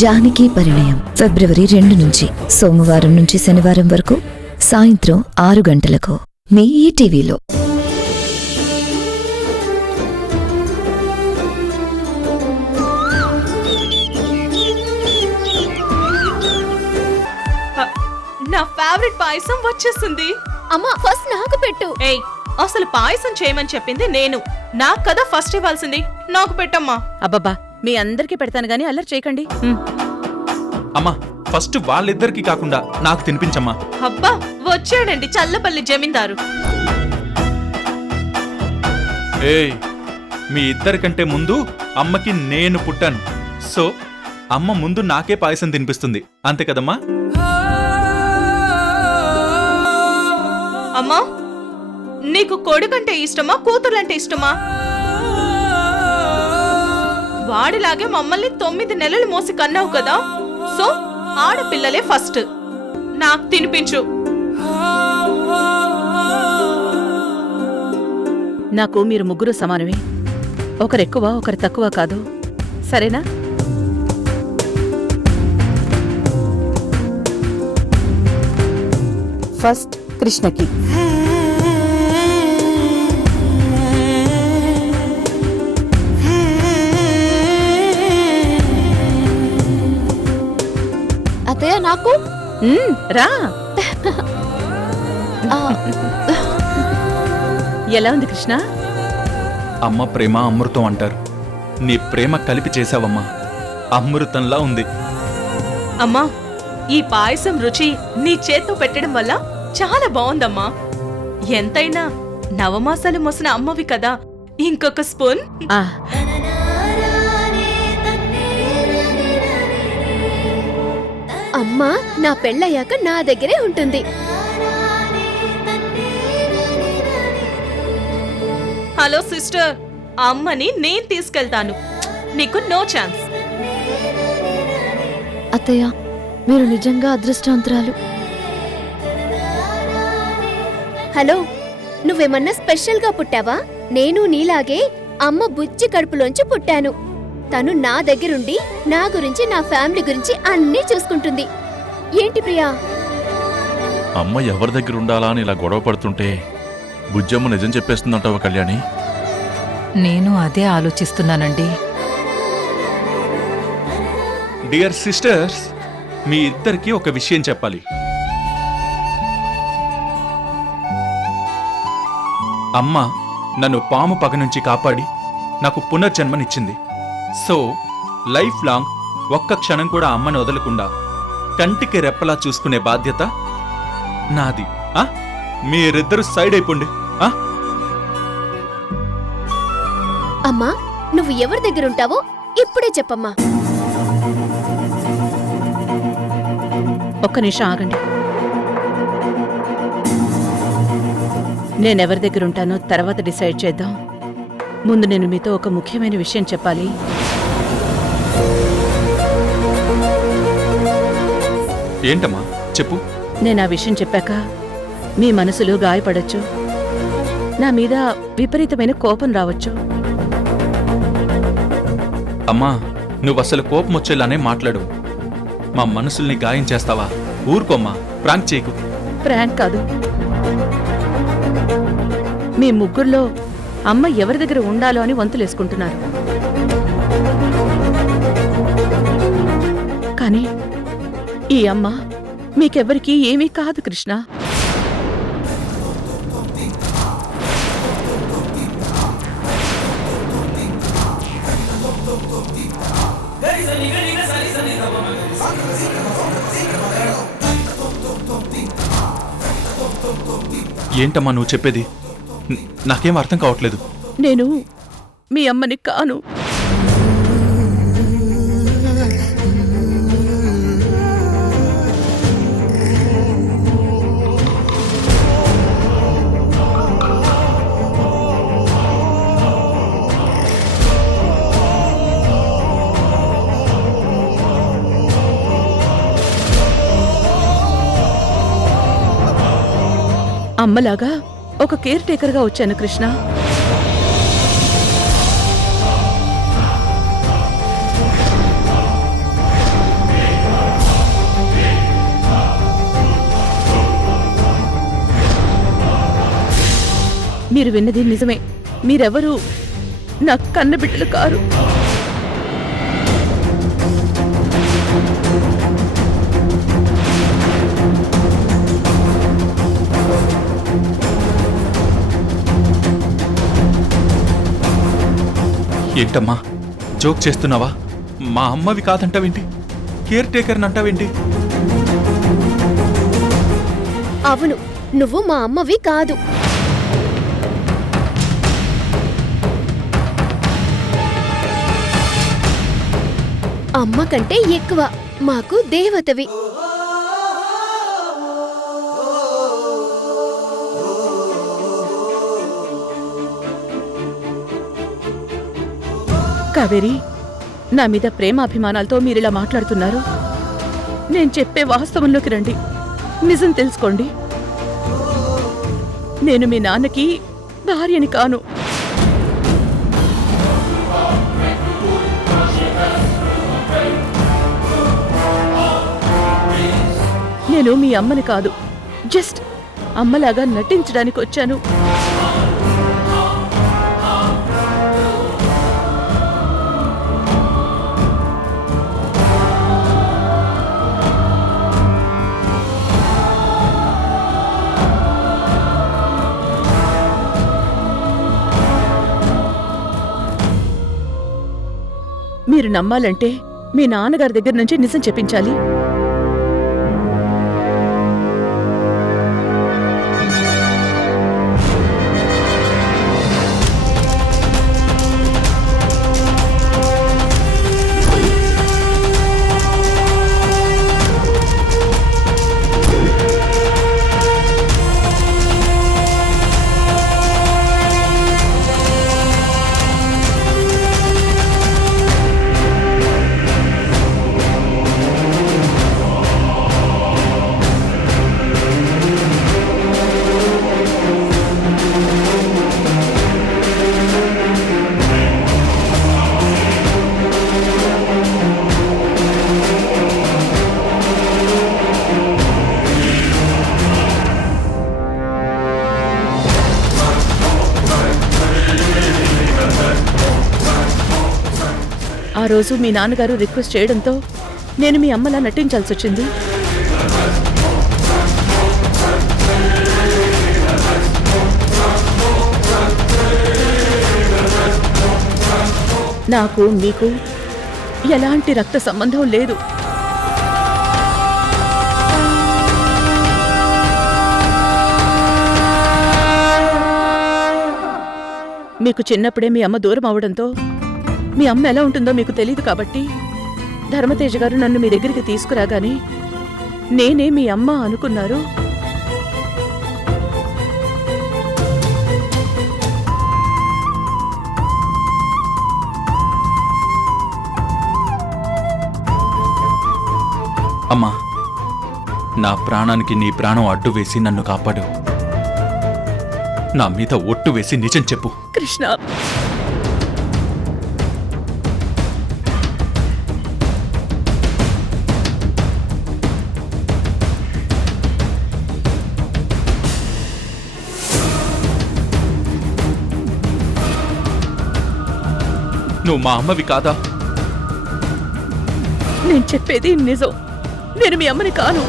జానకి పరిణయం ఫిబ్రవరి 2 నుంచి సోమవారం నుంచి శనివారం వరకు సాయంత్రం 6 గంటలకు మీ ఈటీవీలో. నా ఫేవరెట్ పాయసం వచ్చేసింది. అమ్మా ఫస్ట్ నాకు పెట్టు. ఏయ్, అసలు పాయసం చేయమని చెప్పింది నేను. నాకు కదా ఫస్ట్ ఇవ్వాల్సింది. నాకు పెట్టమ్మా. అబ్బబ్బా, మీ అందరికీ పెడతాను గానీ అల్లరి చేయకండి. అమ్మా, ఫస్ట్ వాళ్ళిద్దరికి కాకుండా నాకు తినిపించమ్మా. అబ్బా, వచ్చాడండి చల్లపల్లి జమీందారు. ఏయ్, మీ ఇద్దరికంటే ముందు అమ్మకి నేను పుట్టాను. సో అమ్మ ముందు నాకే పాయసం తినిపిస్తుంది, అంతే కదమ్మా? అమ్మా, నీకు కొడుకంటే ఇష్టమా కూతుర్లంటే ఇష్టమా? వాడిలాగే మమ్మల్ని 9 నెలలు మోసి కన్నావు కదా. సో ఆడపిల్లలే ఫస్ట్. నాకు తినిపించు. నాకు మీరు ముగ్గురు సమానమే. ఒకరెక్కువ ఒకరు తక్కువ కాదు, సరేనా? ఫస్ట్ కృష్ణకి. అత్తయ్య నాకు రా. ఎలా ఉంది కృష్ణ? అమ్మ ప్రేమ అమృతం అంటారు. నీ ప్రేమ కలిపి చేసావమ్మా, అమృతంలా ఉంది. అమ్మా, ఈ పాయసం రుచి నీ చేత్తో పెట్టడం వల్ల చాలా బాగుందమ్మా. ఎంతైనా నవమాసాలు మోసిన అమ్మవి కదా. ఇంకొక స్పూన్. అమ్మా నా పెళ్ళయ్యాక నా దగ్గరే ఉంటుంది. హలో సిస్టర్, అమ్మని నేను తీసుకెళ్తాను. నీకు నో ఛాన్స్. అత్తయ్య, మీరు నిజంగా అదృష్టవంతురాలు. హలో, నువ్వేమన్నా స్పెషల్ గా పుట్టావా? నేను నీలాగే అమ్మ బుజ్జి కడుపులోంచి పుట్టాను. తను నా దగ్గరుండి నా గురించి నా ఫ్యామిలీ గురించి అన్నీ చూసుకుంటుంది. ఏంటి ప్రియా? అమ్మ ఎవరి దగ్గర ఉండాలా అని ఇలా గొడవ పడుతుంటే బుజ్జమ్మ నిజం చెప్పేస్తుందంటావా కళ్యాణి? నేను అదే ఆలోచిస్తున్నానండి. డియర్ సిస్టర్స్, మీ ఇద్దరికి ఒక విషయం చెప్పాలి. అమ్మ నన్ను పాము పగ నుంచి కాపాడి నాకు పునర్జన్మనిచ్చింది. సో లైఫ్ లాంగ్ ఒక్క క్షణం కూడా అమ్మని వదలకుండా కంటికి రెప్పలా చూసుకునే బాధ్యత నాది. మీరిద్దరు సైడ్ అయిపోండి. అమ్మా, నువ్వు ఎవరి దగ్గరుంటావో ఇప్పుడే చెప్పమ్మా. ఒక్క నిమిషం ఆగండి. నేనెవరి దగ్గర ఉంటానో తర్వాత డిసైడ్ చేద్దాం. ముందు నేను మీతో ఒక ముఖ్యమైన విషయం చెప్పాలి. ఏంటమ్మా, చెప్పు. నేను ఆ విషయం చెప్పాక మీ మనసులు గాయపడచ్చు, నా మీద విపరీతమైన కోపం రావచ్చు. అమ్మా, నువ్వసలు కోపం వచ్చేలానే మాట్లాడు. మా మనసుల్ని గాయం చేస్తావా? ఊరుకోమ్మా, ప్రాంక్ చేయకు. ప్రాంక్ కాదు. మీ ముగ్గురులో అమ్మ ఎవరి దగ్గర ఉండాలో అని వంతులేసుకుంటున్నారు. కానీ ఈ అమ్మ మీకెవ్వరికీ ఏమీ కాదు కృష్ణ. ఏంటమ్మా నువ్వు చెప్పేది? నాకేం అర్థం కావట్లేదు. నేను మీ అమ్మని కాను. అమ్మలాగా ఒక కేర్ టేకర్గా వచ్చాను కృష్ణ. మీరు విన్నది నిజమే. మీరెవరూ నా కన్నబిడ్డలు కారు. ఏంటమ్మా జోక్ చేస్తున్నావా? మా అమ్మవి కాదంటావేంటి? కేర్ టేకర్ అంటావేంటి? అవును, నువ్వు మా అమ్మవి కాదు. అమ్మ కంటే ఎక్కువ మాకు దేవతవి. కావేరి, నా మీద ప్రేమాభిమానాలతో మీరిలా మాట్లాడుతున్నారు. నేను చెప్పే వాస్తవంలోకి రండి. నిజం తెలుసుకోండి. నేను మీ నాన్నకి భార్యని కాను. నేను మీ అమ్మని కాదు, జస్ట్ అమ్మలాగా నటించడానికి వచ్చాను. మీరు నమ్మాలంటే మీ నాన్నగారి దగ్గర నుంచి నిజం చెప్పించాలి. ఆ రోజు మీ నాన్నగారు రిక్వెస్ట్ చేయడంతో నేను మీ అమ్మలా నటించాల్సి వచ్చింది. నాకు మీకు ఎలాంటి రక్త సంబంధం లేదు. మీకు చిన్నప్పుడే మీ అమ్మ దూరం అవడంతో మీ అమ్మ ఎలా ఉంటుందో మీకు తెలియదు కాబట్టి ధర్మతేజ గారు నన్ను మీ దగ్గరికి తీసుకురాగానే నేనే మీ అమ్మ అనుకున్నారు. అమ్మా, నా ప్రాణానికి నీ ప్రాణం అడ్డు వేసి నన్ను కాపాడు. నా మీద ఒట్టు వేసి నిజం చెప్పు. కృష్ణ, నువ్వు మా అమ్మవి కాదా? నేను చెప్పేది నిజం. నేను మీ అమ్మని కాను.